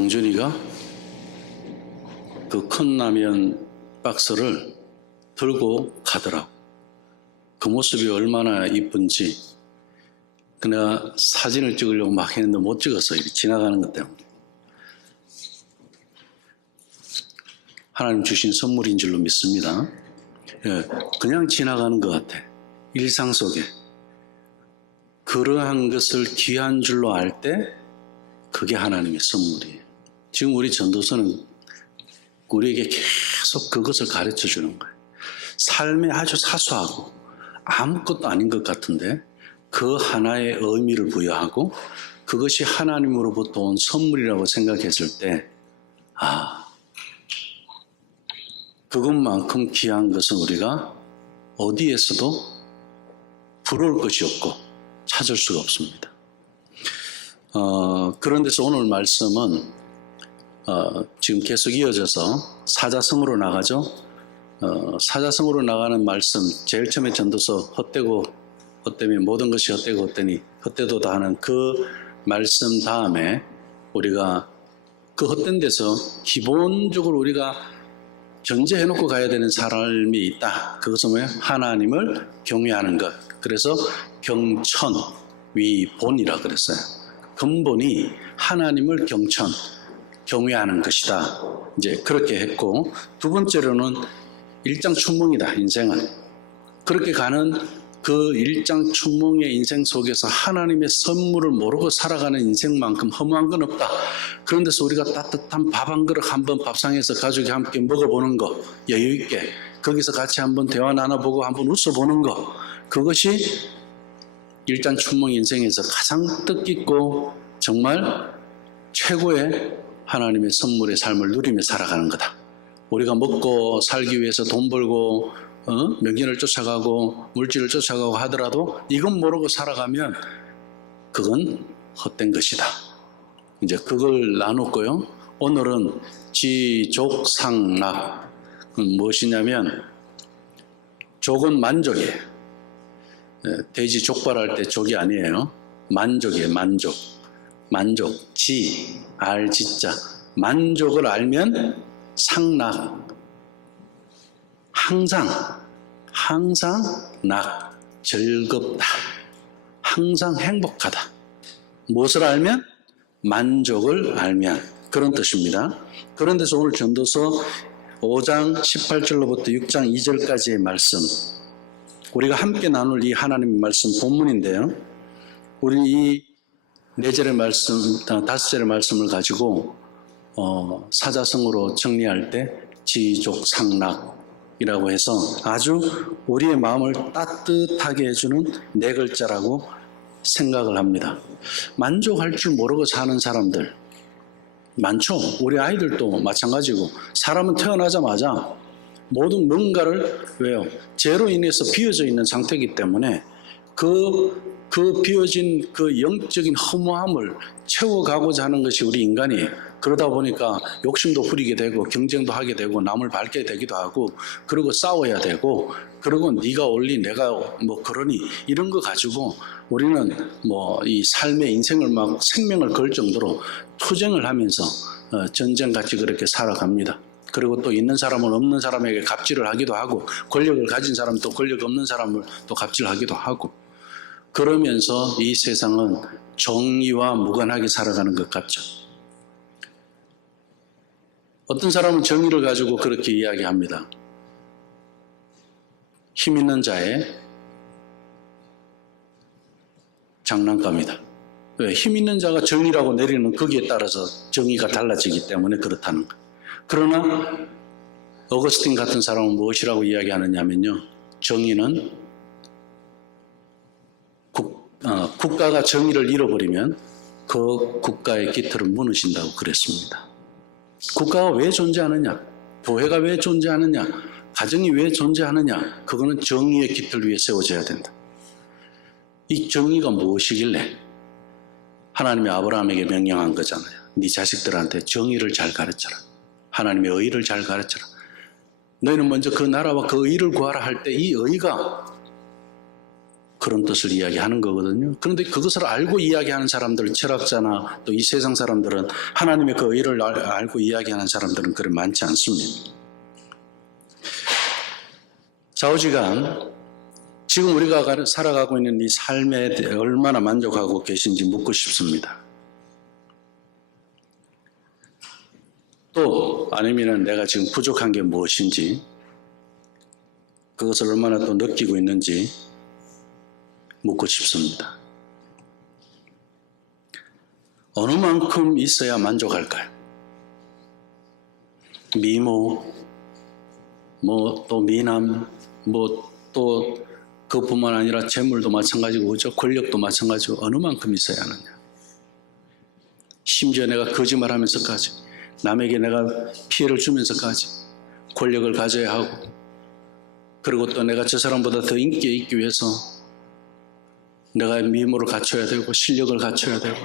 동준이가 그 큰 라면 박스를 들고 가더라고. 그 모습이 얼마나 이쁜지 내가 사진을 찍으려고 막 했는데 못 찍었어. 이렇게 지나가는 것 때문에. 하나님 주신 선물인 줄로 믿습니다. 예, 그냥 지나가는 것 같아. 일상 속에. 그러한 것을 귀한 줄로 알 때 그게 하나님의 선물이에요. 지금 우리 전도서는 우리에게 계속 그것을 가르쳐 주는 거예요. 삶에 아주 사소하고 아무것도 아닌 것 같은데 그 하나의 의미를 부여하고 그것이 하나님으로부터 온 선물이라고 생각했을 때 그것만큼 귀한 것은 우리가 어디에서도 부러울 것이 없고 찾을 수가 없습니다. 그런 데서 오늘 말씀은 지금 계속 이어져서 사자성으로 나가죠. 사자성으로 나가는 말씀, 제일 처음에 전도서 헛되면 모든 것이 헛되고 헛되니 헛되도다 하는 그 말씀 다음에 우리가 그 헛된 데서 기본적으로 우리가 전제해놓고 가야 되는 삶이 있다. 그것은 뭐예요? 하나님을 경외하는 것. 그래서 경천, 위본이라 그랬어요. 근본이 하나님을 경외하는 것이다. 이제 그렇게 했고, 두 번째로는 일장춘몽이다. 인생은 그렇게 가는 그 일장춘몽의 인생 속에서 하나님의 선물을 모르고 살아가는 인생만큼 허무한 건 없다. 그런 데서 우리가 따뜻한 밥 한 그릇 한번 밥상에서 가족이 함께 먹어보는 거, 여유 있게 거기서 같이 한번 대화 나눠보고 한번 웃어보는 거, 그것이 일장춘몽 인생에서 가장 뜻깊고 정말 최고의 하나님의 선물의 삶을 누리며 살아가는 거다. 우리가 먹고 살기 위해서 돈 벌고 명예를 쫓아가고 물질을 쫓아가고 하더라도 이건 모르고 살아가면 그건 헛된 것이다. 이제 그걸 나눴고요. 오늘은 지족상락. 무엇이냐면 족은 만족이에요. 돼지 족발할 때 족이 아니에요. 만족이에요. 만족. 알지자. 만족을 알면 상락. 항상 즐겁다. 항상 행복하다. 무엇을 알면? 만족을 알면. 그런 뜻입니다. 그런 데서 오늘 전도서 5장 18절로부터 6장 2절까지의 말씀, 우리가 함께 나눌 이 하나님의 말씀 본문인데요. 우리 이 4절의 말씀, 5절의 말씀을 가지고 사자성어로 정리할 때 지족상락이라고 해서 아주 우리의 마음을 따뜻하게 해주는 4글자라고 생각을 합니다. 만족할 줄 모르고 사는 사람들 많죠. 우리 아이들도 마찬가지고, 사람은 태어나자마자 모든 뭔가를 왜요? 죄로 인해서 비어져 있는 상태이기 때문에 그 비어진 그 영적인 허무함을 채워가고자 하는 것이 우리 인간이에요. 그러다 보니까 욕심도 부리게 되고 경쟁도 하게 되고 남을 밟게 되기도 하고, 그리고 싸워야 되고, 그리고 네가 옳니 내가 뭐 그러니 이런 거 가지고 우리는 뭐 이 삶의 인생을 막 생명을 걸 정도로 투쟁을 하면서 전쟁같이 그렇게 살아갑니다. 그리고 또 있는 사람은 없는 사람에게 갑질을 하기도 하고, 권력을 가진 사람은 또 권력 없는 사람을 또 갑질하기도 하고, 그러면서 이 세상은 정의와 무관하게 살아가는 것 같죠. 어떤 사람은 정의를 가지고 그렇게 이야기합니다. 힘 있는 자의 장난감이다. 왜? 힘 있는 자가 정의라고 내리는 거기에 따라서 정의가 달라지기 때문에 그렇다는 거예요. 그러나 어거스틴 같은 사람은 무엇이라고 이야기하느냐면요, 정의는 국가가 정의를 잃어버리면 그 국가의 깃털은 무너진다고 그랬습니다. 국가가 왜 존재하느냐? 교회가 왜 존재하느냐? 가정이 왜 존재하느냐? 그거는 정의의 깃털 위에 세워져야 된다. 이 정의가 무엇이길래? 하나님이 아브라함에게 명령한 거잖아요. 네 자식들한테 정의를 잘 가르쳐라. 하나님의 의를 잘 가르쳐라. 너희는 먼저 그 나라와 그 의를 구하라 할 때 이 의가 그런 뜻을 이야기하는 거거든요. 그런데 그것을 알고 이야기하는 사람들, 철학자나 또 이 세상 사람들은, 하나님의 그 의를 알고 이야기하는 사람들은 그리 많지 않습니다. 좌우지간 지금 우리가 살아가고 있는 이 삶에 대해 얼마나 만족하고 계신지 묻고 싶습니다. 또 아니면 내가 지금 부족한 게 무엇인지, 그것을 얼마나 또 느끼고 있는지 묻고 싶습니다. 어느 만큼 있어야 만족할까요? 미모, 또 미남, 또 그뿐만 아니라 재물도 마찬가지고, 그죠? 권력도 마찬가지고, 어느 만큼 있어야 하느냐. 심지어 내가 거짓말하면서까지, 남에게 내가 피해를 주면서까지 권력을 가져야 하고, 그리고 또 내가 저 사람보다 더 인기에 있기 위해서 내가 미모를 갖춰야 되고 실력을 갖춰야 되고.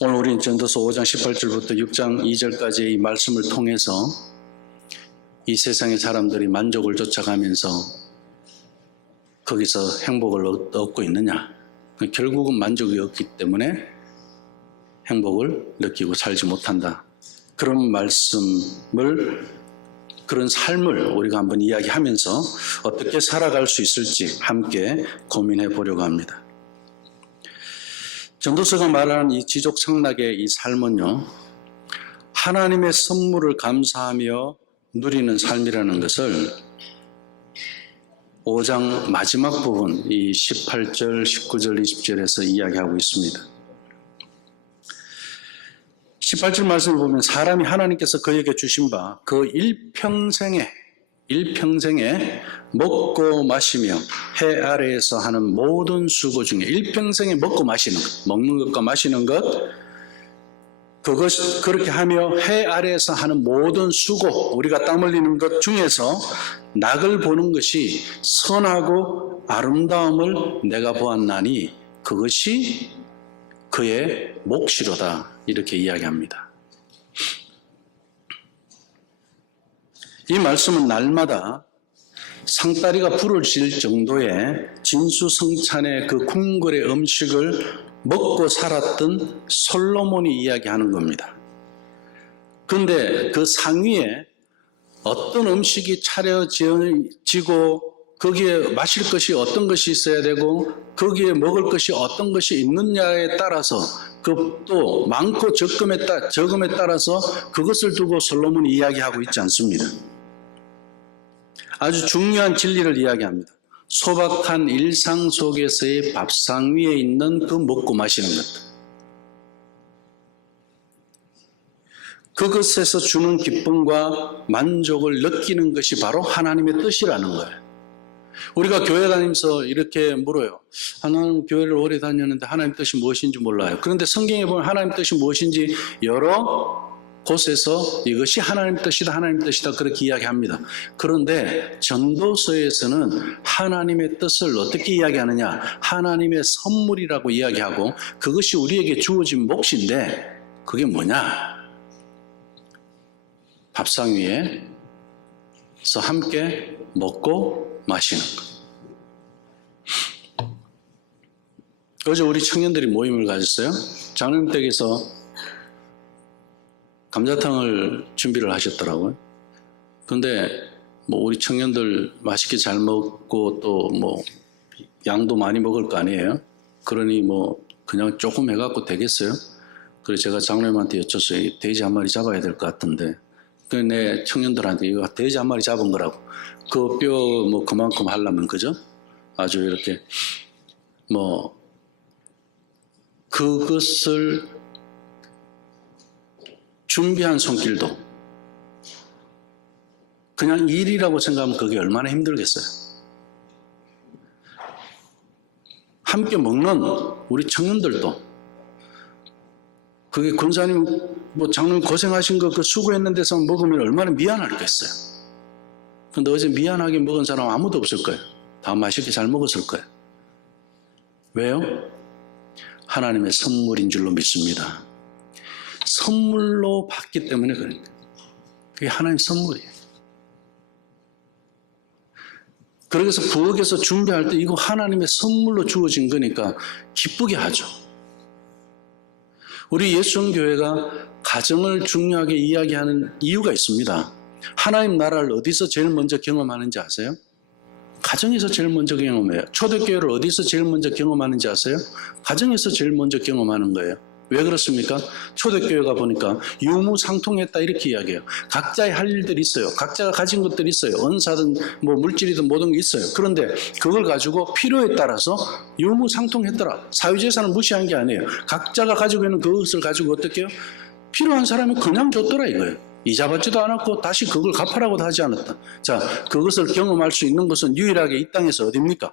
오늘 우리는 전도서 5장 18절부터 6장 2절까지의 이 말씀을 통해서 이 세상의 사람들이 만족을 쫓아가면서 거기서 행복을 얻고 있느냐. 결국은 만족이 없기 때문에 행복을 느끼고 살지 못한다. 그런 말씀을, 그런 삶을 우리가 한번 이야기하면서 어떻게 살아갈 수 있을지 함께 고민해 보려고 합니다. 전도서가 말하는 이 지족상락의 이 삶은요, 하나님의 선물을 감사하며 누리는 삶이라는 것을 5장 마지막 부분, 이 18절, 19절, 20절에서 이야기하고 있습니다. 18절 말씀을 보면 사람이 하나님께서 그에게 주신 바 그 일평생에 먹고 마시며 해 아래에서 하는 모든 수고 중에, 일평생에 먹고 마시는 것, 먹는 것과 마시는 것, 그것 그렇게 하며 해 아래에서 하는 모든 수고, 우리가 땀 흘리는 것 중에서 낙을 보는 것이 선하고 아름다움을 내가 보았나니 그것이 그의 몫이로다. 이렇게 이야기합니다. 이 말씀은 날마다 상다리가 부러질 정도의 진수성찬의 그 궁궐의 음식을 먹고 살았던 솔로몬이 이야기하는 겁니다. 그런데 그 상위에 어떤 음식이 차려지고 거기에 마실 것이 어떤 것이 있어야 되고 거기에 먹을 것이 어떤 것이 있느냐에 따라서, 그 또 많고 적음에 따라서 그것을 두고 솔로몬이 이야기하고 있지 않습니다. 아주 중요한 진리를 이야기합니다. 소박한 일상 속에서의 밥상 위에 있는 그 먹고 마시는 것들, 그것에서 주는 기쁨과 만족을 느끼는 것이 바로 하나님의 뜻이라는 거예요. 우리가 교회 다니면서 이렇게 물어요. 나는 교회를 오래 다녔는데 하나님 뜻이 무엇인지 몰라요. 그런데 성경에 보면 하나님 뜻이 무엇인지 여러 곳에서 이것이 하나님 뜻이다, 하나님 뜻이다 그렇게 이야기합니다. 그런데 전도서에서는 하나님의 뜻을 어떻게 이야기하느냐, 하나님의 선물이라고 이야기하고 그것이 우리에게 주어진 몫인데 그게 뭐냐? 밥상 위에서 함께 먹고 마시는 것. 어제 우리 청년들이 모임을 가졌어요. 장로님댁에서 감자탕을 준비를 하셨더라고요. 근데 우리 청년들 맛있게 잘 먹고 또 양도 많이 먹을 거 아니에요. 그러니 그냥 조금 해갖고 되겠어요? 그래서 제가 장로님한테 여쭸어요. 돼지 한 마리 잡아야 될 것 같은데. 그래서 내 청년들한테 이거 돼지 한 마리 잡은 거라고. 그 뼈 그만큼 하려면, 그죠? 아주 이렇게 그것을 준비한 손길도 그냥 일이라고 생각하면 그게 얼마나 힘들겠어요. 함께 먹는 우리 청년들도 그게 권사님 장로님 고생하신 거 그 수고했는 데서 먹으면 얼마나 미안하겠어요. 근데 어제 미안하게 먹은 사람 아무도 없을 거예요. 다 맛있게 잘 먹었을 거예요. 왜요? 하나님의 선물인 줄로 믿습니다. 선물로 받기 때문에 그러니까. 그게 하나님의 선물이에요. 그래서 부엌에서 준비할 때 이거 하나님의 선물로 주어진 거니까 기쁘게 하죠. 우리 예수교회가 가정을 중요하게 이야기하는 이유가 있습니다. 하나님 나라를 어디서 제일 먼저 경험하는지 아세요? 가정에서 제일 먼저 경험해요. 초대교회를 어디서 제일 먼저 경험하는지 아세요? 가정에서 제일 먼저 경험하는 거예요. 왜 그렇습니까? 초대교회가 보니까 유무상통했다 이렇게 이야기해요. 각자의 할 일들이 있어요. 각자가 가진 것들이 있어요. 은사든 뭐 물질이든 모든 게 있어요. 그런데 그걸 가지고 필요에 따라서 유무상통했더라. 사유재산을 무시한 게 아니에요. 각자가 가지고 있는 그것을 가지고 어떻게 해요? 필요한 사람이 그냥 줬더라 이거예요. 이자 받지도 않았고 다시 그걸 갚으라고도 하지 않았다. 자, 그것을 경험할 수 있는 것은 유일하게 이 땅에서 어디입니까?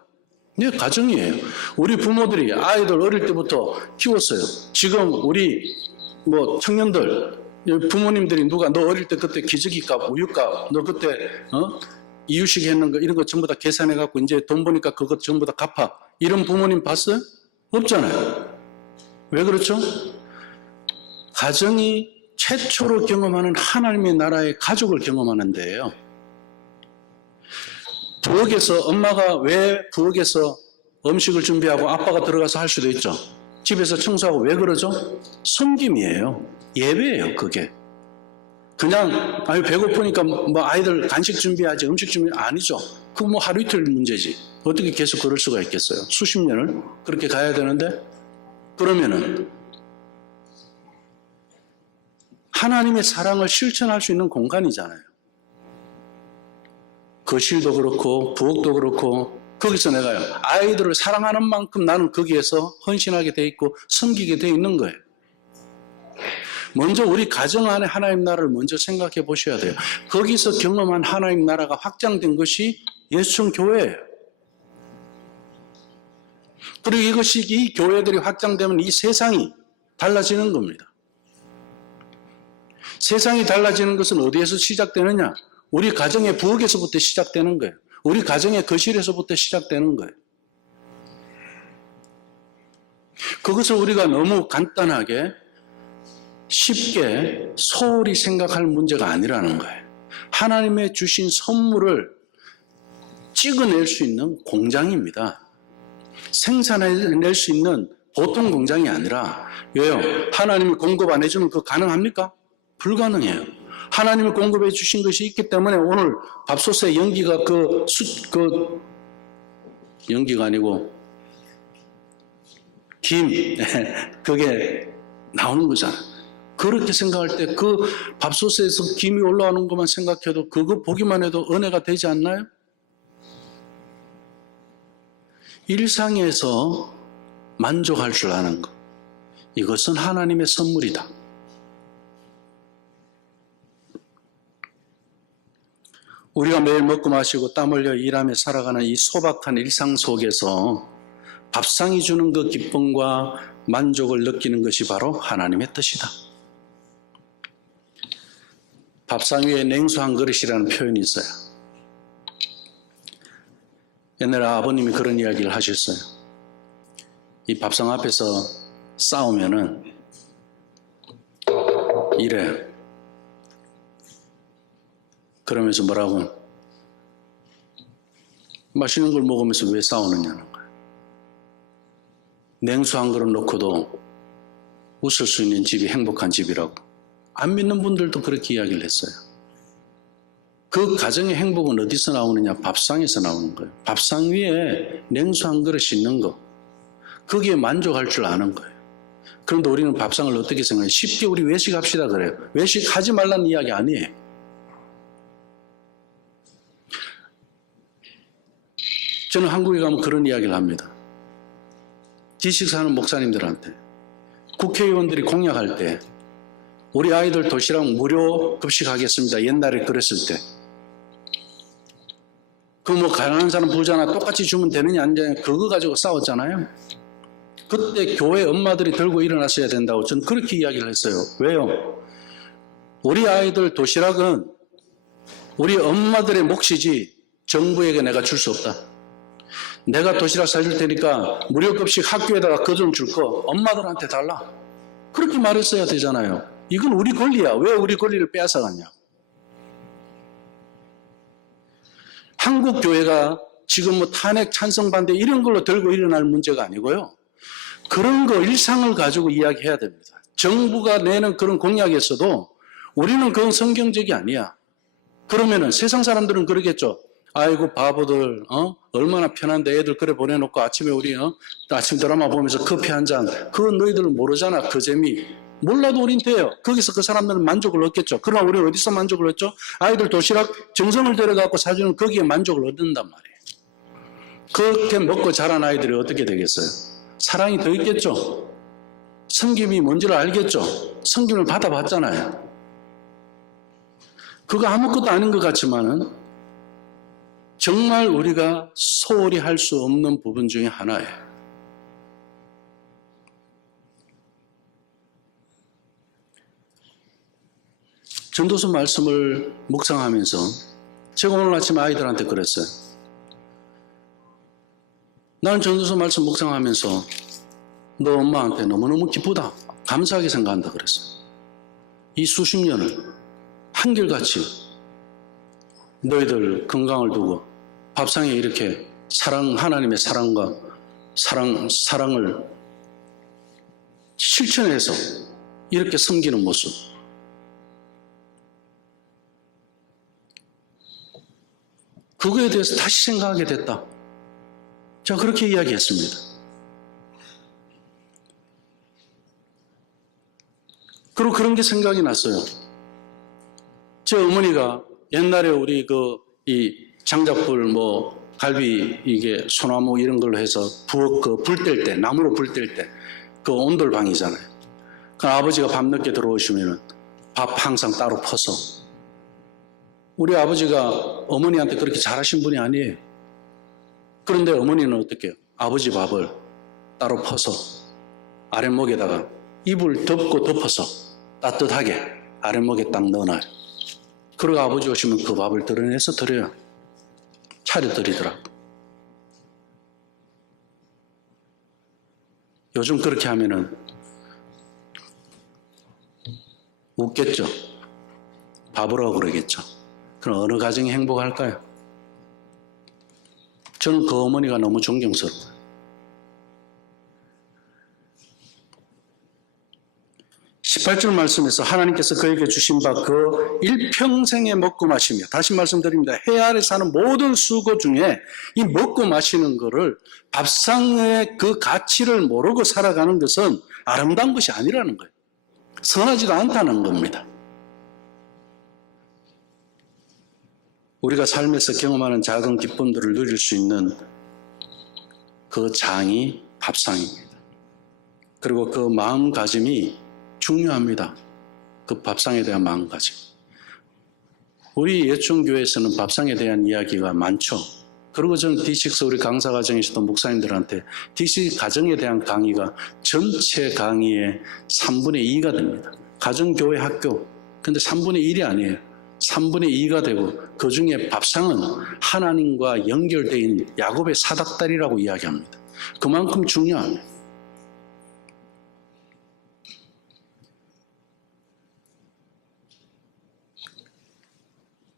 네, 가정이에요. 우리 부모들이 아이들 어릴 때부터 키웠어요. 지금 우리 뭐 청년들, 부모님들이 누가 너 어릴 때 그때 기저귀값, 우유값, 너 그때 이유식 했는 거 이런 거 전부 다 계산해 갖고 이제 돈 버니까 그것 전부 다 갚아. 이런 부모님 봤어요? 없잖아요. 왜 그렇죠? 가정이 최초로 경험하는 하나님의 나라의 가족을 경험하는 데예요. 부엌에서 엄마가 왜 부엌에서 음식을 준비하고 아빠가 들어가서 할 수도 있죠. 집에서 청소하고 왜 그러죠? 섬김이에요. 예배예요, 그게. 그냥 아유 배고프니까 뭐 아이들 간식 준비하지 음식 준비 아니죠. 그거 뭐 하루 이틀 문제지. 어떻게 계속 그럴 수가 있겠어요? 수십 년을 그렇게 가야 되는데 그러면은 하나님의 사랑을 실천할 수 있는 공간이잖아요. 거실도 그렇고 부엌도 그렇고 거기서 내가요 아이들을 사랑하는 만큼 나는 거기에서 헌신하게 돼 있고 섬기게 돼 있는 거예요. 먼저 우리 가정 안에 하나님 나라를 먼저 생각해 보셔야 돼요. 거기서 경험한 하나님 나라가 확장된 것이 예수촌 교회예요. 그리고 이것이 이 교회들이 확장되면 이 세상이 달라지는 겁니다. 세상이 달라지는 것은 어디에서 시작되느냐? 우리 가정의 부엌에서부터 시작되는 거예요. 우리 가정의 거실에서부터 시작되는 거예요. 그것을 우리가 너무 간단하게 쉽게 소홀히 생각할 문제가 아니라는 거예요. 하나님의 주신 선물을 찍어낼 수 있는 공장입니다. 생산해낼 수 있는 보통 공장이 아니라 왜요? 하나님이 공급 안 해주면 그거 가능합니까? 불가능해요. 하나님이 공급해 주신 것이 있기 때문에 오늘 밥솥에 연기가 연기가 아니고 김 그게 나오는 거잖아요. 그렇게 생각할 때 그 밥솥에서 김이 올라오는 것만 생각해도 그거 보기만 해도 은혜가 되지 않나요? 일상에서 만족할 줄 아는 것. 이것은 하나님의 선물이다. 우리가 매일 먹고 마시고 땀 흘려 일하며 살아가는 이 소박한 일상 속에서 밥상이 주는 그 기쁨과 만족을 느끼는 것이 바로 하나님의 뜻이다. 밥상 위에 냉수 한 그릇이라는 표현이 있어요. 옛날에 아버님이 그런 이야기를 하셨어요. 이 밥상 앞에서 싸우면은 이래. 그러면서 뭐라고? 맛있는 걸 먹으면서 왜 싸우느냐는 거예요. 냉수 한 그릇 놓고도 웃을 수 있는 집이 행복한 집이라고. 안 믿는 분들도 그렇게 이야기를 했어요. 그 가정의 행복은 어디서 나오느냐? 밥상에서 나오는 거예요. 밥상 위에 냉수 한 그릇 있는 거. 거기에 만족할 줄 아는 거예요. 그런데 우리는 밥상을 어떻게 생각해요? 쉽게 우리 외식합시다 그래요. 외식하지 말라는 이야기 아니에요. 저는 한국에 가면 그런 이야기를 합니다. 지식 사는 목사님들한테 국회의원들이 공약할 때 우리 아이들 도시락 무료 급식하겠습니다. 옛날에 그랬을 때. 그 뭐 가난한 사람 부자나 똑같이 주면 되느냐 안 되느냐 그거 가지고 싸웠잖아요. 그때 교회 엄마들이 들고 일어났어야 된다고 저는 그렇게 이야기를 했어요. 왜요? 우리 아이들 도시락은 우리 엄마들의 몫이지 정부에게 내가 줄 수 없다. 내가 도시락 사줄 테니까 무료급식 학교에다가 그 돈 줄 거 엄마들한테 달라. 그렇게 말했어야 되잖아요. 이건 우리 권리야. 왜 우리 권리를 빼앗아갔냐. 한국 교회가 지금 뭐 탄핵 찬성 반대 이런 걸로 들고 일어날 문제가 아니고요. 그런 거 일상을 가지고 이야기해야 됩니다. 정부가 내는 그런 공약에서도 우리는 그건 성경적이 아니야. 그러면은 세상 사람들은 그러겠죠. 아이고 바보들, 얼마나 편한데 애들 그래 보내놓고 아침에 우리 아침 드라마 보면서 커피 한 잔. 그건 너희들은 모르잖아. 그 재미. 몰라도 우린 돼요. 거기서 그 사람들은 만족을 얻겠죠. 그러나 우리는 어디서 만족을 얻죠? 아이들 도시락 정성을 들여갖고 사주는 거기에 만족을 얻는단 말이에요. 그렇게 먹고 자란 아이들이 어떻게 되겠어요? 사랑이 더 있겠죠. 섬김이 뭔지를 알겠죠. 섬김을 받아봤잖아요. 그거 아무것도 아닌 것 같지만은 정말 우리가 소홀히 할 수 없는 부분 중에 하나예요. 전도서 말씀을 묵상하면서 제가 오늘 아침 아이들한테 그랬어요. 나는 전도서 말씀 묵상하면서 너 엄마한테 너무너무 기쁘다, 감사하게 생각한다 그랬어요. 이 수십 년을 한결같이 너희들 건강을 두고 밥상에 이렇게 하나님의 사랑과 사랑을 실천해서 이렇게 섬기는 모습. 그거에 대해서 다시 생각하게 됐다. 제가 그렇게 이야기했습니다. 그리고 그런 게 생각이 났어요. 제 어머니가 옛날에 우리 이 장작불 갈비 이게 소나무 이런 걸로 해서 불 뗄 때, 나무로 불 뗄 때 그 온돌방이잖아요. 그 아버지가 밤늦게 들어오시면은 밥 항상 따로 퍼서, 우리 아버지가 어머니한테 그렇게 잘하신 분이 아니에요. 그런데 어머니는 어떻게 해요? 아버지 밥을 따로 퍼서 아랫목에다가 이불 덮어서 따뜻하게 아랫목에 딱 넣어놔요. 그리고 아버지 오시면 그 밥을 드러내서 드려요. 차려드리더라고. 요즘 그렇게 하면은 웃겠죠. 바보라고 그러겠죠. 그럼 어느 가정이 행복할까요? 저는 그 어머니가 너무 존경스러워요. (18절) 말씀에서 하나님께서 그에게 주신 바 그 일평생에 먹고 마시며, 다시 말씀드립니다. 해 아래 사는 모든 수고 중에 이 먹고 마시는 거를, 밥상의 그 가치를 모르고 살아가는 것은 아름다운 것이 아니라는 거예요. 선하지도 않다는 겁니다. 우리가 삶에서 경험하는 작은 기쁨들을 누릴 수 있는 그 장이 밥상입니다. 그리고 그 마음가짐이 중요합니다. 그 밥상에 대한 마음가짐. 우리 예충교회에서는 밥상에 대한 이야기가 많죠. 그리고 저는 D6 우리 강사 과정에서도 목사님들한테 D6 가정에 대한 강의가 전체 강의의 3분의 2가 됩니다. 가정교회 학교. 근데 3분의 1이 아니에요. 3분의 2가 되고, 그 중에 밥상은 하나님과 연결되어 있는 야곱의 사닥다리라고 이야기합니다. 그만큼 중요합니다.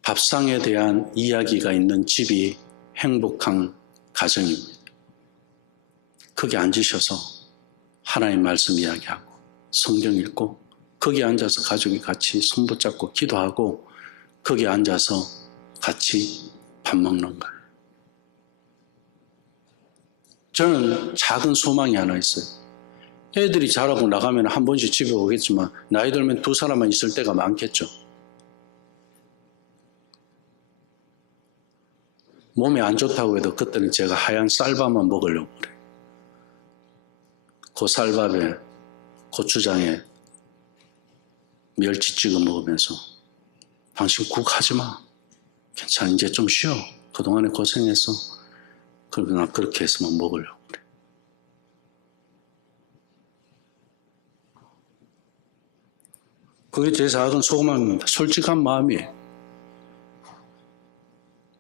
밥상에 대한 이야기가 있는 집이 행복한 가정입니다. 거기 앉으셔서 하나님 말씀 이야기하고 성경 읽고, 거기 앉아서 가족이 같이 손 붙잡고 기도하고, 거기 앉아서 같이 밥 먹는 거예요. 저는 작은 소망이 하나 있어요. 애들이 자라고 나가면 한 번씩 집에 오겠지만 나이 들면 두 사람만 있을 때가 많겠죠. 몸에 안 좋다고 해도 그때는 제가 하얀 쌀밥만 먹으려고 그래요. 그 쌀밥에 고추장에 멸치 찍어 먹으면서, 당신 국 하지 마. 괜찮아. 이제 좀 쉬어. 그동안에 고생했어. 그리고 나 그렇게 해서만 먹으려고 그래. 그게 제 작은 소망입니다. 솔직한 마음이에요.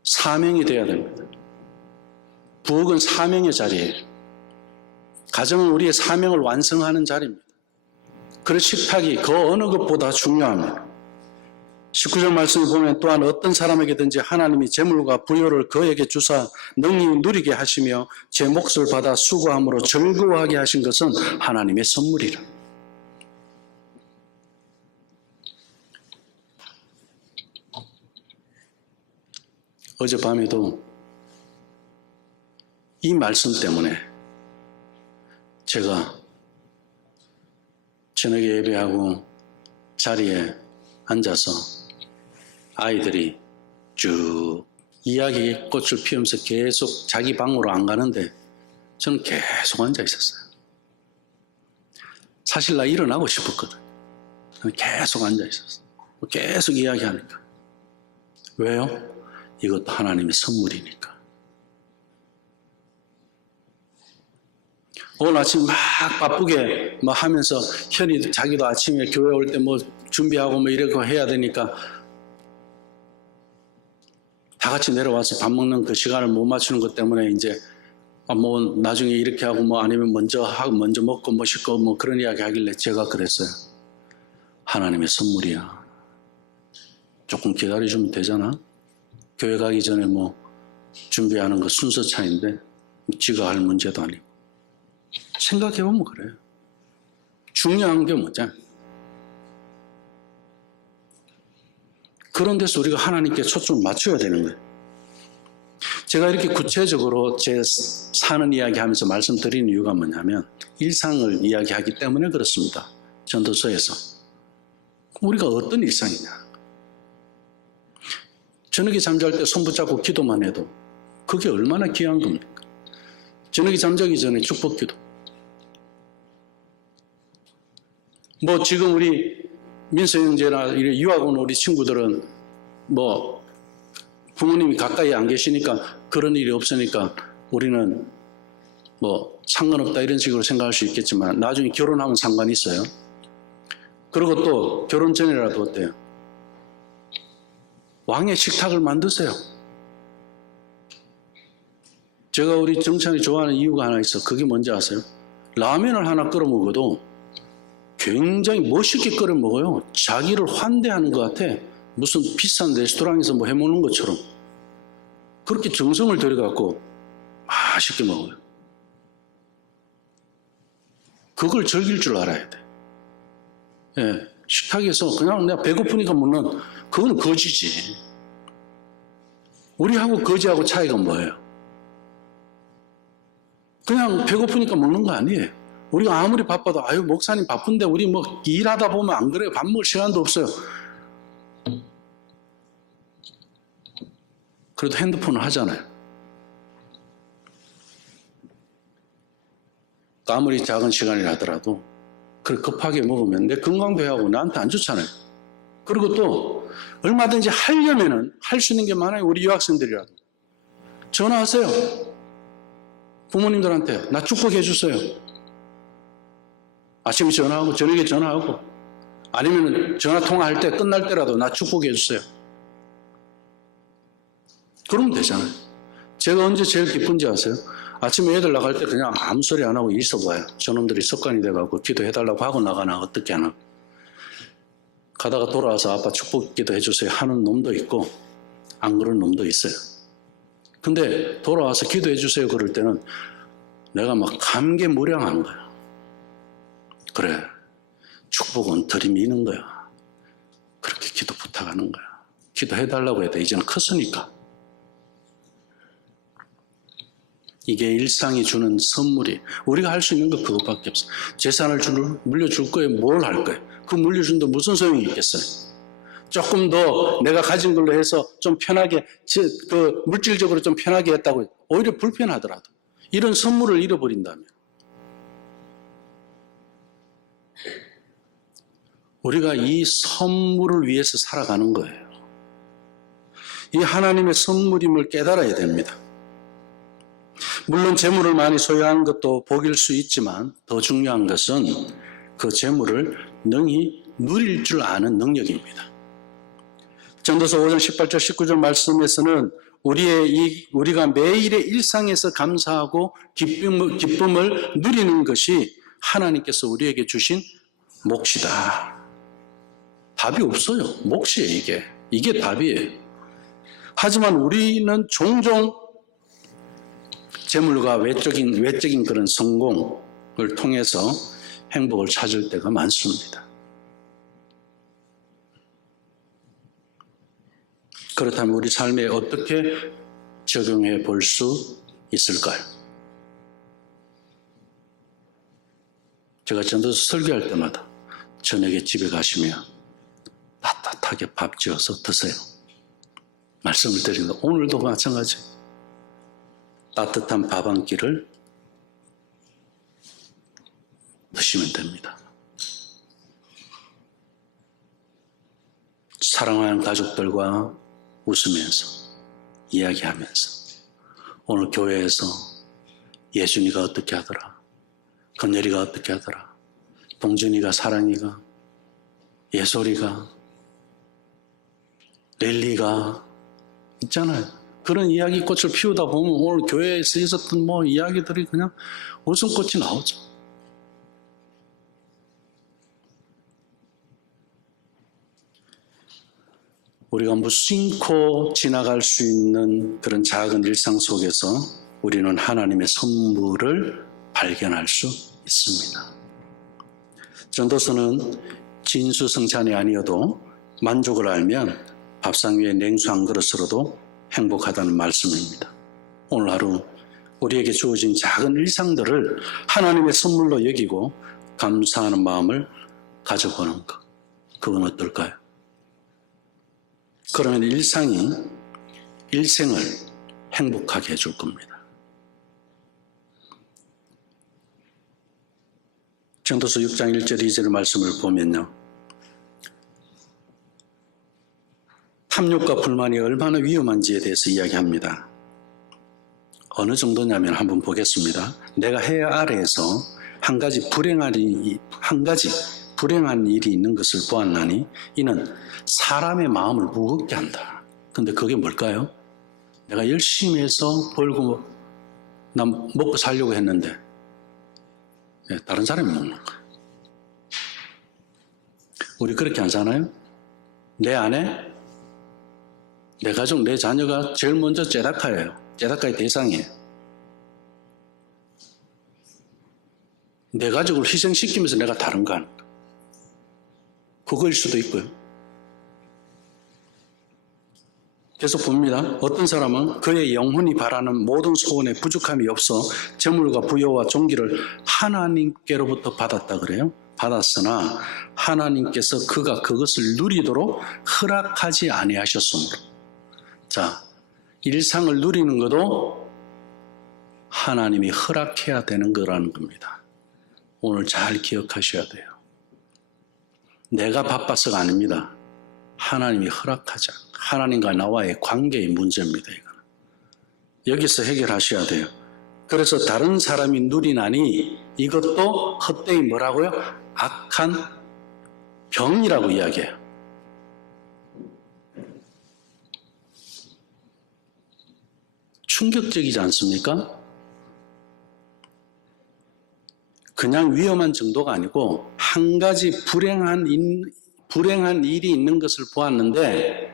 사명이 돼야 됩니다. 부엌은 사명의 자리예요. 가정은 우리의 사명을 완성하는 자리입니다. 그래서 식탁이 그 어느 것보다 중요합니다. 19절 말씀을 보면 또한 어떤 사람에게든지 하나님이 재물과 부요를 그에게 주사 능히 누리게 하시며 제 몫을 받아 수고함으로 즐거워하게 하신 것은 하나님의 선물이라. 어젯밤에도 이 말씀 때문에 제가 저녁에 예배하고 자리에 앉아서 아이들이 쭉 이야기의 꽃을 피우면서 계속 자기 방으로 안 가는데 저는 계속 앉아 있었어요. 사실 나 일어나고 싶었거든. 계속 앉아 있었어. 계속 이야기하니까. 왜요? 이것도 하나님의 선물이니까. 오늘 아침 막 바쁘게 막 하면서 현이 자기도 아침에 교회 올 때 뭐 준비하고 뭐 이렇게 해야 되니까 다 같이 내려와서 밥 먹는 그 시간을 못 맞추는 것 때문에 이제 뭐 나중에 이렇게 하고 뭐 아니면 먼저 하고 먼저 먹고 뭐 씻고 뭐 그런 이야기 하길래 제가 그랬어요. 하나님의 선물이야. 조금 기다려주면 되잖아. 교회 가기 전에 뭐 준비하는 거 순서 차인데 지가 할 문제도 아니고. 생각해보면 그래요. 중요한 게 뭐냐? 그런 데서 우리가 하나님께 초점을 맞춰야 되는 거예요. 제가 이렇게 구체적으로 제 사는 이야기 하면서 말씀드리는 이유가 뭐냐면 일상을 이야기하기 때문에 그렇습니다. 전도서에서. 우리가 어떤 일상이냐? 저녁에 잠잘 때 손 붙잡고 기도만 해도 그게 얼마나 귀한 겁니까? 저녁에 잠자기 전에 축복기도. 뭐 지금 우리 민서 형제나 유학 온 우리 친구들은 뭐 부모님이 가까이 안 계시니까 그런 일이 없으니까 우리는 뭐 상관없다 이런 식으로 생각할 수 있겠지만 나중에 결혼하면 상관이 있어요. 그리고 또 결혼 전이라도 어때요? 왕의 식탁을 만드세요. 제가 우리 정찬이 좋아하는 이유가 하나 있어. 그게 뭔지 아세요? 라면을 하나 끓여 먹어도 굉장히 멋있게 끓여 먹어요. 자기를 환대하는 것 같아. 무슨 비싼 레스토랑에서 뭐 해먹는 것처럼. 그렇게 정성을 들여갖고 맛있게 먹어요. 그걸 즐길 줄 알아야 돼. 예, 식탁에서 그냥 내가 배고프니까 먹는 그건 거지지. 우리하고 거지하고 차이가 뭐예요? 그냥 배고프니까 먹는 거 아니에요. 우리가 아무리 바빠도 아유 목사님 바쁜데 우리 뭐 일하다 보면 안 그래요. 밥 먹을 시간도 없어요. 그래도 핸드폰을 하잖아요. 아무리 작은 시간이라 하더라도 그렇게 급하게 먹으면 내 건강도 해하고 나한테 안 좋잖아요. 그리고 또 얼마든지 하려면은 할 수 있는 게 많아요. 우리 유학생들이라도. 전화하세요. 부모님들한테 나 축복해 주세요. 아침에 전화하고 저녁에 전화하고 아니면 전화 통화할 때 끝날 때라도 나 축복해 주세요. 그러면 되잖아요. 제가 언제 제일 기쁜지 아세요? 아침에 애들 나갈 때 그냥 아무 소리 안 하고 있어봐요. 저놈들이 습관이 돼가고 기도해달라고 하고 나가나 어떻게 하나. 가다가 돌아와서 아빠 축복 기도해 주세요 하는 놈도 있고 안 그런 놈도 있어요. 근데 돌아와서 기도해 주세요 그럴 때는 내가 막 감개무량한 거야. 그래, 축복은 들이미는 거야. 그렇게 기도 부탁하는 거야. 기도해달라고 해도 이제는 컸으니까. 이게 일상이 주는 선물이. 우리가 할 수 있는 거 그것밖에 없어. 재산을 물려줄 거예요? 뭘 할 거예요? 그 물려준다 무슨 소용이 있겠어요? 조금 더 내가 가진 걸로 해서 좀 편하게, 그 물질적으로 좀 편하게 했다고 오히려 불편하더라도 이런 선물을 잃어버린다면 우리가 이 선물을 위해서 살아가는 거예요. 이 하나님의 선물임을 깨달아야 됩니다. 물론 재물을 많이 소유하는 것도 복일 수 있지만 더 중요한 것은 그 재물을 능히 누릴 줄 아는 능력입니다. 전도서 5장 18절 19절 말씀에서는 우리가 매일의 일상에서 감사하고 기쁨을 누리는 것이 하나님께서 우리에게 주신 몫이다. 답이 없어요. 몫이에요, 이게. 이게 답이에요. 하지만 우리는 종종 재물과 외적인 그런 성공을 통해서 행복을 찾을 때가 많습니다. 그렇다면 우리 삶에 어떻게 적용해 볼 수 있을까요? 제가 전도서 설교할 때마다 저녁에 집에 가시면 따뜻하게 밥 지어서 드세요. 말씀을 드립니다. 오늘도 마찬가지. 따뜻한 밥 한 끼를 드시면 됩니다. 사랑하는 가족들과 웃으면서 이야기하면서 오늘 교회에서 예준이가 어떻게 하더라, 건열이가 어떻게 하더라, 동준이가, 사랑이가, 예솔이가, 렐리가 있잖아요. 그런 이야기꽃을 피우다 보면 오늘 교회에서 있었던 이야기들이 그냥 웃음꽃이 나오죠. 우리가 무심코 지나갈 수 있는 그런 작은 일상 속에서 우리는 하나님의 선물을 발견할 수 있습니다. 전도서는 진수성찬이 아니어도 만족을 알면 밥상 위에 냉수 한 그릇으로도 행복하다는 말씀입니다. 오늘 하루 우리에게 주어진 작은 일상들을 하나님의 선물로 여기고 감사하는 마음을 가져보는 것, 그건 어떨까요? 그러면 일상이 일생을 행복하게 해줄 겁니다. 전도서 6장 1절 2절 말씀을 보면요, 탐욕과 불만이 얼마나 위험한지에 대해서 이야기합니다. 어느 정도냐면 한번 보겠습니다. 내가 해 아래에서 한 가지 불행한 일이 있는 것을 보았나니 이는 사람의 마음을 무겁게 한다. 근데 그게 뭘까요? 내가 열심히 해서 벌고 난 먹고 살려고 했는데 다른 사람이 먹는 거예요. 우리 그렇게 하잖아요. 내 아내, 내 가족, 내 자녀가 제일 먼저 제다카예요. 제다카의 대상이에요. 내 가족을 희생시키면서 내가 다른 거 하는 거예요. 그거일 수도 있고요. 계속 봅니다. 어떤 사람은 그의 영혼이 바라는 모든 소원에 부족함이 없어 재물과 부여와 존귀를 하나님께로부터 받았다 그래요. 받았으나 하나님께서 그가 그것을 누리도록 허락하지 아니하셨으므로. 자, 일상을 누리는 것도 하나님이 허락해야 되는 거라는 겁니다. 오늘 잘 기억하셔야 돼요. 내가 바빠서가 아닙니다. 하나님이 허락하자. 하나님과 나와의 관계의 문제입니다. 이거는. 여기서 해결하셔야 돼요. 그래서 다른 사람이 누리나니 이것도 헛되이 뭐라고요? 악한 병이라고 이야기해요. 충격적이지 않습니까? 그냥 위험한 정도가 아니고 한 가지 불행한 일이 있는 것을 보았는데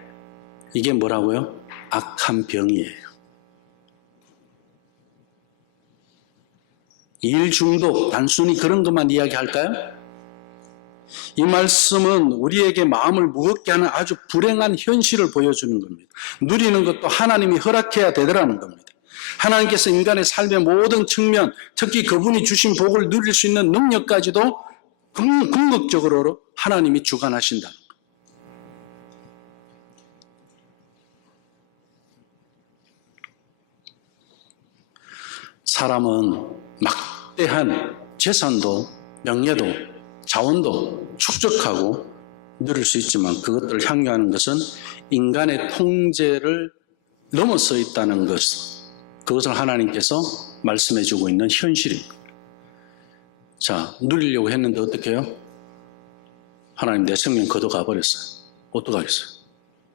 이게 뭐라고요? 악한 병이에요. 일 중독, 단순히 그런 것만 이야기할까요? 이 말씀은 우리에게 마음을 무겁게 하는 아주 불행한 현실을 보여주는 겁니다. 누리는 것도 하나님이 허락해야 되더라는 겁니다. 하나님께서 인간의 삶의 모든 측면, 특히 그분이 주신 복을 누릴 수 있는 능력까지도 궁극적으로 하나님이 주관하신다는 거예요. 사람은 막대한 재산도 명예도 자원도 축적하고 누릴 수 있지만 그것들을 향유하는 것은 인간의 통제를 넘어서 있다는 것, 그것을 하나님께서 말씀해주고 있는 현실입니다. 자, 누리려고 했는데 어떻게 해요? 하나님 내 생명 걷어가 버렸어요. 어떡하겠어요?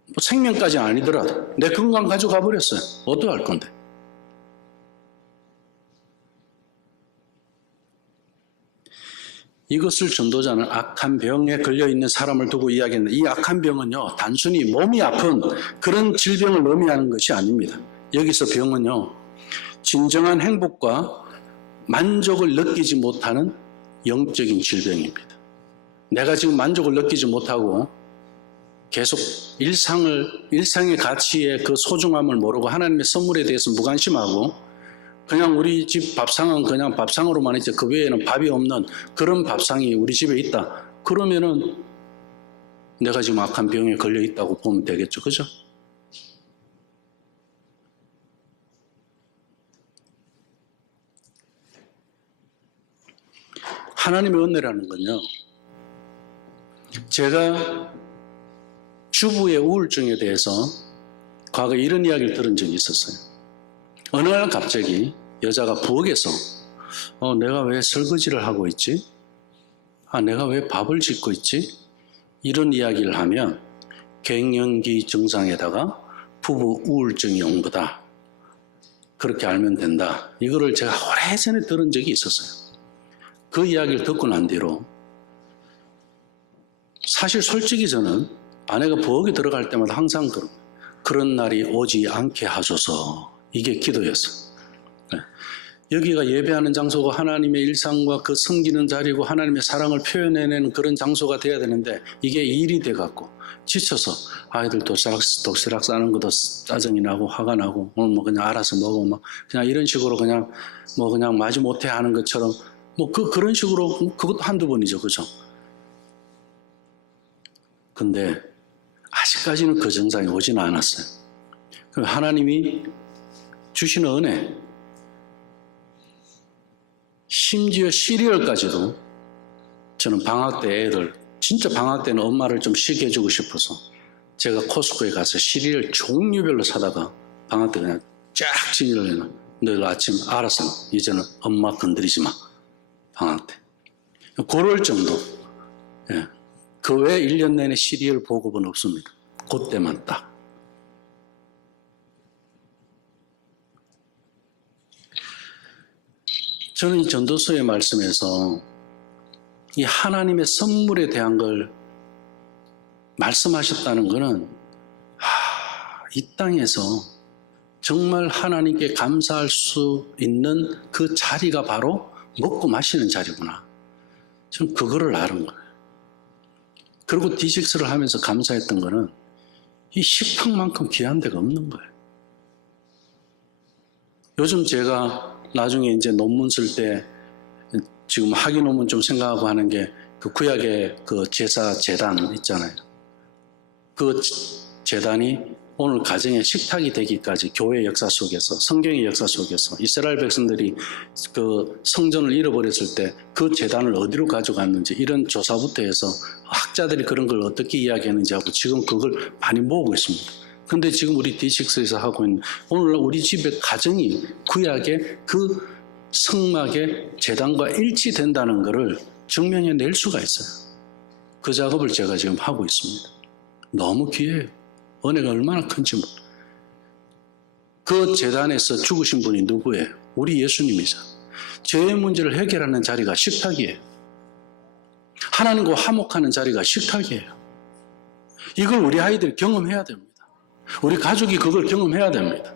뭐 생명까지 아니더라도 내 건강 가져가 버렸어요. 어떡할 건데? 이것을 전도자는 악한 병에 걸려있는 사람을 두고 이야기했는데, 이 악한 병은요, 단순히 몸이 아픈 그런 질병을 의미하는 것이 아닙니다. 여기서 병은요, 진정한 행복과 만족을 느끼지 못하는 영적인 질병입니다. 내가 지금 만족을 느끼지 못하고 계속 일상의 가치의 그 소중함을 모르고 하나님의 선물에 대해서 무관심하고 그냥 우리 집 밥상은 그냥 밥상으로만 있지 그 외에는 밥이 없는 그런 밥상이 우리 집에 있다. 그러면은 내가 지금 악한 병에 걸려 있다고 보면 되겠죠. 그죠? 하나님의 은혜라는 건요, 제가 주부의 우울증에 대해서 과거에 이런 이야기를 들은 적이 있었어요. 어느 날 갑자기 여자가 부엌에서 내가 왜 설거지를 하고 있지? 내가 왜 밥을 짓고 있지? 이런 이야기를 하면 갱년기 증상에다가 부부 우울증이 온 거다. 그렇게 알면 된다. 이거를 제가 오래전에 들은 적이 있었어요. 그 이야기를 듣고 난 뒤로 사실 솔직히 저는 아내가 부엌에 들어갈 때마다 항상 그런 날이 오지 않게 하소서, 이게 기도였어요. 여기가 예배하는 장소고 하나님의 일상과 그 섬기는 자리고 하나님의 사랑을 표현해내는 그런 장소가 돼야 되는데 이게 일이 돼갖고 지쳐서 아이들 도시락 싸는 것도 짜증이 나고 화가 나고 오늘 뭐 그냥 알아서 먹어 뭐 그냥 이런 식으로 그냥 뭐 그냥 마지못해 하는 것처럼 뭐 그런 식으로 그것도 한두 번이죠. 그죠? 근데 아직까지는 그 증상이 오지는 않았어요. 하나님이 주시는 은혜, 심지어 시리얼까지도 저는 방학 때 애들, 진짜 방학 때는 엄마를 좀 쉬게 해주고 싶어서 제가 코스코에 가서 시리얼 종류별로 사다가 방학 때 그냥 쫙 진열을 해놔. 늘 아침 알았어. 이제는 엄마 건드리지 마. 방학 때. 그럴 정도. 예. 그 외에 1년 내내 시리얼 보급은 없습니다. 그때만 딱. 저는 이 전도서의 말씀에서 이 하나님의 선물에 대한 걸 말씀하셨다는 것은 이 땅에서 정말 하나님께 감사할 수 있는 그 자리가 바로 먹고 마시는 자리구나. 저는 그거를 아는 거예요. 그리고 D6를 하면서 감사했던 거는 이 식탁만큼 귀한 데가 없는 거예요. 요즘 제가 나중에 이제 논문 쓸 때 지금 학위 논문 좀 생각하고 하는 게 그 구약의 그 제사 재단 있잖아요. 그 재단이 오늘 가정의 식탁이 되기까지 교회 역사 속에서 성경의 역사 속에서 이스라엘 백성들이 그 성전을 잃어버렸을 때 그 재단을 어디로 가져갔는지 이런 조사부터 해서 학자들이 그런 걸 어떻게 이야기했는지 하고 지금 그걸 많이 모으고 있습니다. 근데 지금 우리 D6에서 하고 있는 오늘 우리 집의 가정이 구약의 그 성막의 재단과 일치된다는 것을 증명해낼 수가 있어요. 그 작업을 제가 지금 하고 있습니다. 너무 귀해요. 은혜가 얼마나 큰지 모르. 그 재단에서 죽으신 분이 누구예요? 우리 예수님이죠. 죄의 문제를 해결하는 자리가 식탁이에요. 하나님과 화목하는 자리가 식탁이에요. 이걸 우리 아이들이 경험해야 됩니다. 우리 가족이 그걸 경험해야 됩니다.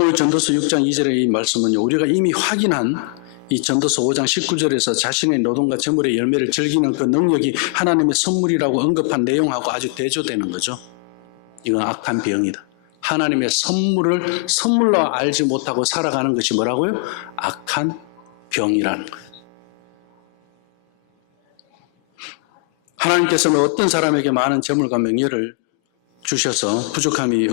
오늘 전도서 6장 2절의 이 말씀은요, 우리가 이미 확인한 이 전도서 5장 19절에서 자신의 노동과 재물의 열매를 즐기는 그 능력이 하나님의 선물이라고 언급한 내용하고 아주 대조되는 거죠. 이건 악한 병이다. 하나님의 선물을 선물로 알지 못하고 살아가는 것이 뭐라고요? 악한 병이라는 거예요. 하나님께서는 어떤 사람에게 많은 재물과 명예를 주셔서 부족함이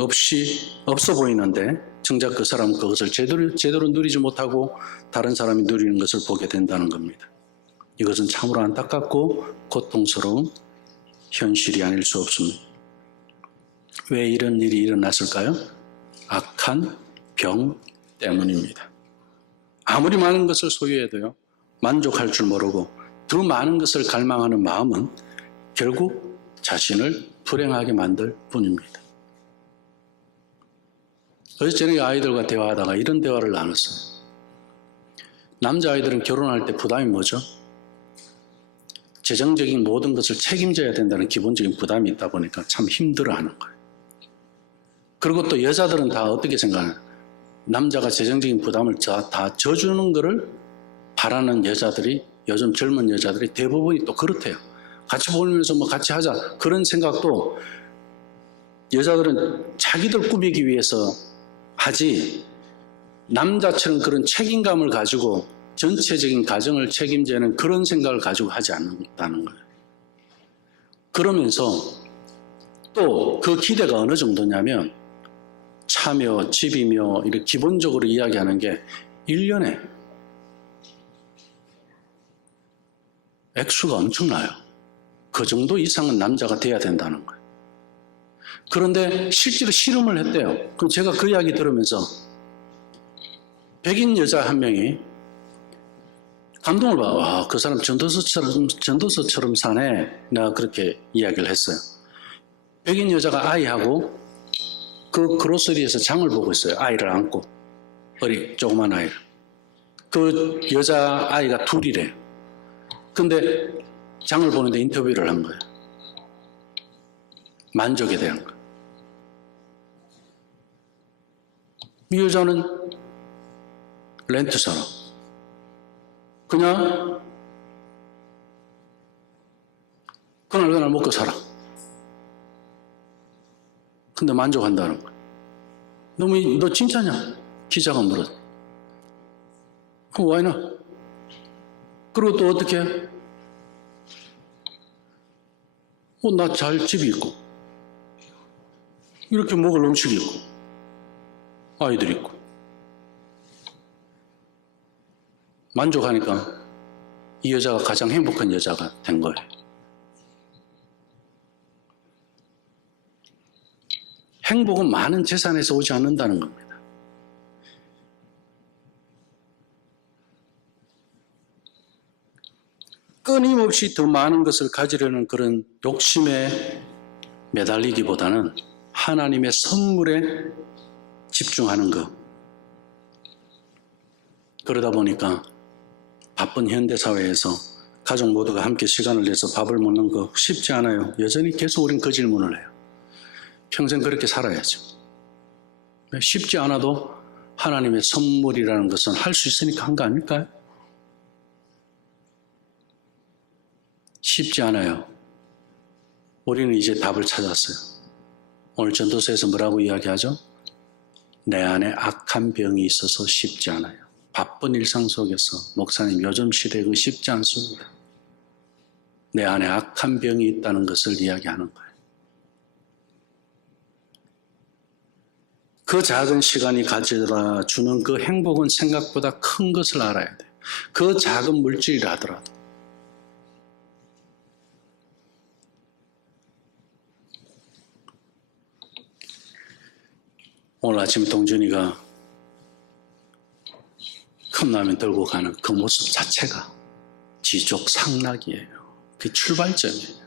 없어 보이는데 정작 그 사람은 그것을 제대로 누리지 못하고 다른 사람이 누리는 것을 보게 된다는 겁니다. 이것은 참으로 안타깝고 고통스러운 현실이 아닐 수 없습니다. 왜 이런 일이 일어났을까요? 악한 병 때문입니다. 아무리 많은 것을 소유해도요, 만족할 줄 모르고 더 많은 것을 갈망하는 마음은 결국 자신을 불행하게 만들 뿐입니다. 어제 저녁에 아이들과 대화하다가 이런 대화를 나눴어요. 남자아이들은 결혼할 때 부담이 뭐죠? 재정적인 모든 것을 책임져야 된다는 기본적인 부담이 있다 보니까 참 힘들어하는 거예요. 그리고 또 여자들은 다 어떻게 생각하냐? 남자가 재정적인 부담을 다 져주는 것을 바라는 여자들이, 요즘 젊은 여자들이 대부분이 또 그렇대요. 같이 보면서 뭐 같이 하자, 그런 생각도 여자들은 자기들 꾸미기 위해서 하지, 남자처럼 그런 책임감을 가지고 전체적인 가정을 책임지는 그런 생각을 가지고 하지 않는다는 거예요. 그러면서 또 그 기대가 어느 정도냐면 차며 집이며 이렇게 기본적으로 이야기하는 게 1년에 액수가 엄청나요. 그 정도 이상은 남자가 돼야 된다는 거예요. 그런데 실제로 실험을 했대요. 그럼 제가 그 이야기 들으면서 백인 여자 한 명이 감동을 받아. 와, 그 사람 전도서처럼 사네. 내가 그렇게 이야기를 했어요. 백인 여자가 아이하고 그 그로서리에서 장을 보고 있어요. 아이를 안고. 조그만 아이를. 그 여자 아이가 둘이래요. 근데 장을 보는데 인터뷰를 한 거예요. 만족에 대한 거. 이 여자는 렌트 사람. 그냥 그날 먹고 살아. 근데 만족한다는 거야. 너 진짜냐? 기자가 물었어. 그럼 와이나? 그리고 또 어떻게 해? 나 잘 집이 있고, 이렇게 먹을 음식이 있고, 아이들 있고. 만족하니까 이 여자가 가장 행복한 여자가 된 거예요. 행복은 많은 재산에서 오지 않는다는 겁니다. 끊임없이 더 많은 것을 가지려는 그런 욕심에 매달리기보다는 하나님의 선물에 집중하는 것. 그러다 보니까 바쁜 현대사회에서 가족 모두가 함께 시간을 내서 밥을 먹는 거 쉽지 않아요. 여전히 계속 우린 그 질문을 해요. 평생 그렇게 살아야죠. 쉽지 않아도 하나님의 선물이라는 것은 할 수 있으니까 한 거 아닐까요? 쉽지 않아요. 우리는 이제 답을 찾았어요. 오늘 전도서에서 뭐라고 이야기하죠? 내 안에 악한 병이 있어서 쉽지 않아요. 바쁜 일상 속에서 목사님 요즘 시대에 그 쉽지 않습니다. 내 안에 악한 병이 있다는 것을 이야기하는 거예요. 그 작은 시간이 가져다 주는 그 행복은 생각보다 큰 것을 알아야 돼요. 그 작은 물질이라 하더라도. 오늘 아침 동준이가 컵라면 들고 가는 그 모습 자체가 지족상락이에요. 그 출발점이에요.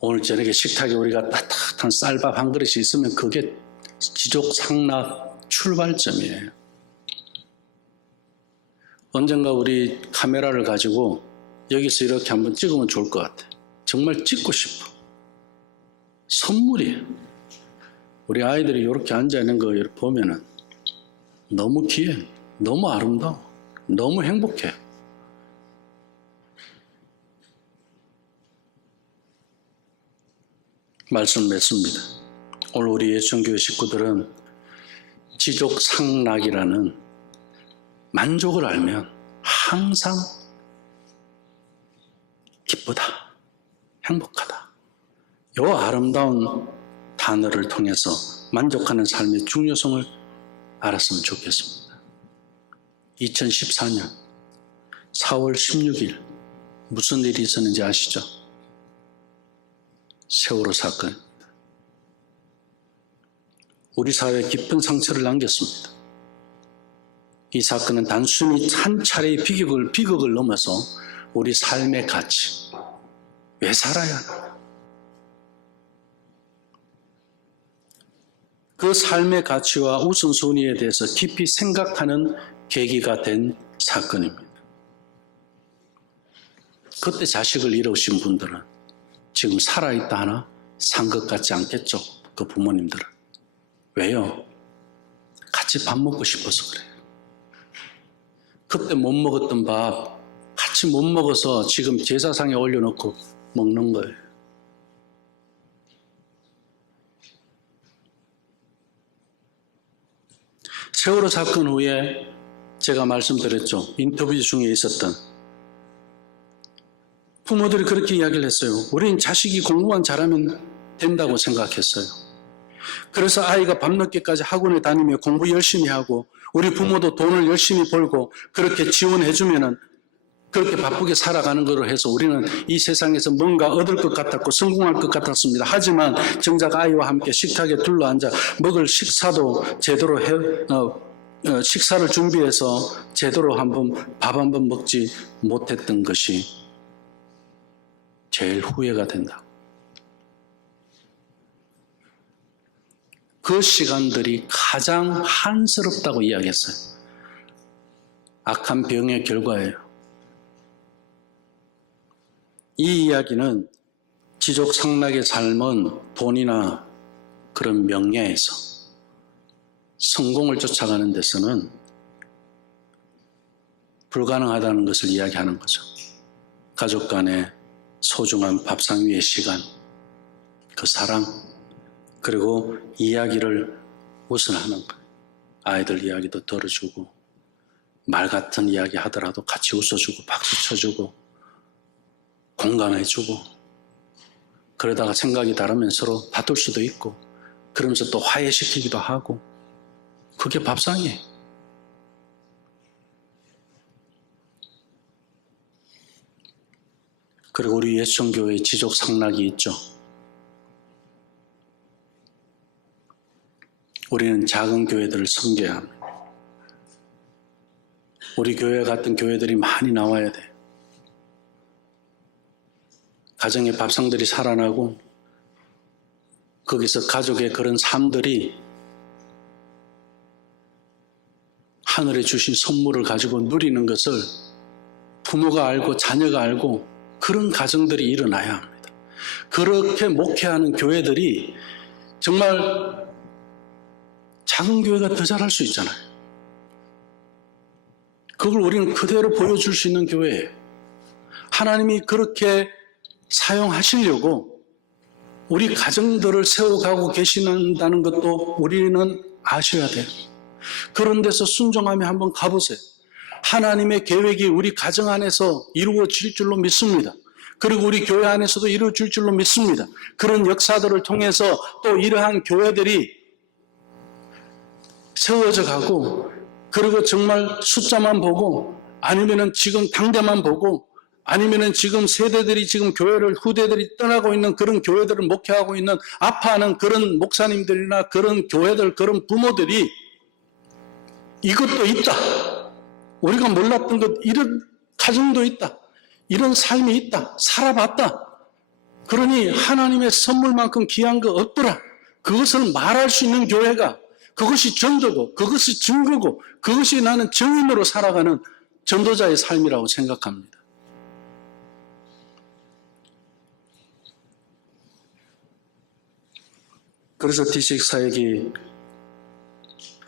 오늘 저녁에 식탁에 우리가 따뜻한 쌀밥 한 그릇이 있으면 그게 지족상락 출발점이에요. 언젠가 우리 카메라를 가지고 여기서 이렇게 한번 찍으면 좋을 것 같아요. 정말 찍고 싶어. 선물이에요. 우리 아이들이 이렇게 앉아있는 거 보면은 너무 귀해. 너무 아름다워. 너무 행복해. 말씀 맺습니다. 오늘 우리 예천교회 식구들은 지족상락이라는 만족을 알면 항상 기쁘다, 행복하다. 이 아름다운 단어를 통해서 만족하는 삶의 중요성을 알았으면 좋겠습니다. 2014년 4월 16일 무슨 일이 있었는지 아시죠? 세월호 사건. 우리 사회에 깊은 상처를 남겼습니다. 이 사건은 단순히 한 차례의 비극을 넘어서 우리 삶의 가치, 왜 살아야 하나? 그 삶의 가치와 우선순위에 대해서 깊이 생각하는 계기가 된 사건입니다. 그때 자식을 잃으신 분들은 지금 살아있다 하나 산 것 같지 않겠죠? 그 부모님들은. 왜요? 같이 밥 먹고 싶어서 그래요. 그때 못 먹었던 밥 같이 못 먹어서 지금 제사상에 올려놓고 먹는 거예요. 세월호 사건 후에 제가 말씀드렸죠. 인터뷰 중에 있었던 부모들이 그렇게 이야기를 했어요. 우리는 자식이 공부만 잘하면 된다고 생각했어요. 그래서 아이가 밤늦게까지 학원에 다니며 공부 열심히 하고 우리 부모도 돈을 열심히 벌고 그렇게 지원해주면은 그렇게 바쁘게 살아가는 거로 해서 우리는 이 세상에서 뭔가 얻을 것 같았고 성공할 것 같았습니다. 하지만 정작 아이와 함께 식탁에 둘러앉아 먹을 식사도 제대로 식사를 준비해서 제대로 밥 한번 먹지 못했던 것이 제일 후회가 된다고. 그 시간들이 가장 한스럽다고 이야기했어요. 악한 병의 결과예요. 이 이야기는 지족상락의 삶은 돈이나 그런 명예에서 성공을 쫓아가는 데서는 불가능하다는 것을 이야기하는 거죠. 가족 간의 소중한 밥상 위의 시간, 그 사랑, 그리고 이야기를 우선하는 거예요. 아이들 이야기도 들어주고 말 같은 이야기 하더라도 같이 웃어주고 박수 쳐주고 공감해주고 그러다가 생각이 다르면 서로 다툴 수도 있고 그러면서 또 화해시키기도 하고 그게 밥상이에요. 그리고 우리 예수정교회의 지족상락이 있죠. 우리는 작은 교회들을 섬겨야 합니다. 우리 교회 같은 교회들이 많이 나와야 돼요. 가정의 밥상들이 살아나고 거기서 가족의 그런 삶들이 하늘에 주신 선물을 가지고 누리는 것을 부모가 알고 자녀가 알고 그런 가정들이 일어나야 합니다. 그렇게 목회하는 교회들이 정말 작은 교회가 더 잘할 수 있잖아요. 그걸 우리는 그대로 보여줄 수 있는 교회예요. 하나님이 그렇게 사용하시려고 우리 가정들을 세워가고 계신다는 것도 우리는 아셔야 돼요. 그런 데서 순종하며 한번 가보세요. 하나님의 계획이 우리 가정 안에서 이루어질 줄로 믿습니다. 그리고 우리 교회 안에서도 이루어질 줄로 믿습니다. 그런 역사들을 통해서 또 이러한 교회들이 세워져 가고 그리고 정말 숫자만 보고 아니면은 지금 당대만 보고 아니면은 지금 세대들이 지금 교회를 후대들이 떠나고 있는 그런 교회들을 목회하고 있는 아파하는 그런 목사님들이나 그런 교회들 그런 부모들이 이것도 있다. 우리가 몰랐던 것 이런 가정도 있다. 이런 삶이 있다. 살아봤다. 그러니 하나님의 선물만큼 귀한 거 없더라. 그것을 말할 수 있는 교회가 그것이 전도고 그것이 증거고 그것이 나는 증인으로 살아가는 전도자의 삶이라고 생각합니다. 그래서 D6 사역이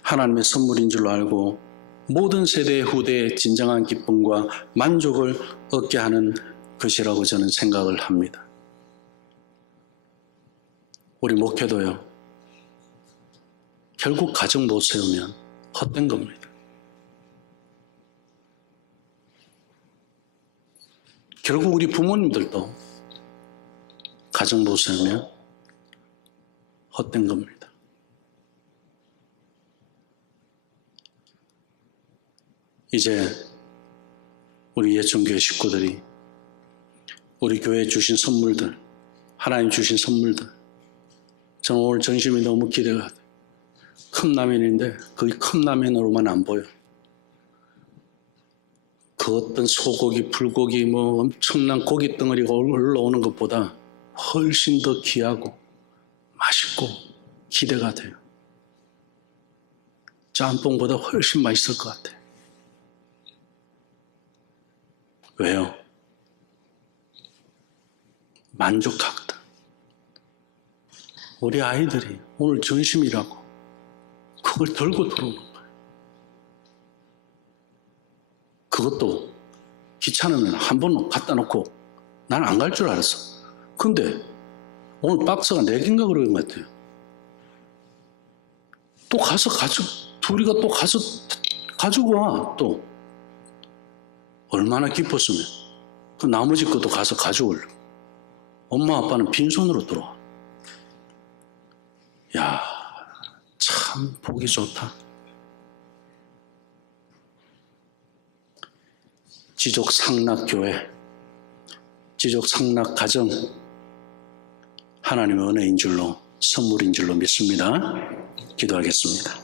하나님의 선물인 줄 알고 모든 세대의 후대의 진정한 기쁨과 만족을 얻게 하는 것이라고 저는 생각을 합니다. 우리 목회도요. 결국 가정 못 세우면 헛된 겁니다. 결국 우리 부모님들도 가정 못 세우면 헛된 겁니다. 이제 우리 예천교회 식구들이 우리 교회에 주신 선물들, 하나님 주신 선물들, 저는 오늘 전심이 너무 기대가 돼요. 컵라면인데 그게 컵라면으로만 안 보여. 그 어떤 소고기, 불고기 뭐 엄청난 고기 덩어리가 올라오는 것보다 훨씬 더 귀하고 맛있고 기대가 돼요. 짬뽕보다 훨씬 맛있을 것 같아. 왜요? 만족하거든. 우리 아이들이 오늘 점심이라고 그걸 들고 들어오는 거예요. 그것도 귀찮으면 한 번 갖다 놓고 난 안 갈 줄 알았어. 근데 오늘 박스가 4개인가 그런 것 같아요. 또 가서 둘이가 또 가서 가지고 와. 또 얼마나 기뻤으면 그 나머지 것도 가서 가져오려고. 엄마 아빠는 빈손으로 들어와. 야, 참 보기 좋다. 지족 상락교회, 지족 상락 가정, 하나님의 은혜인 줄로, 선물인 줄로 믿습니다. 기도하겠습니다.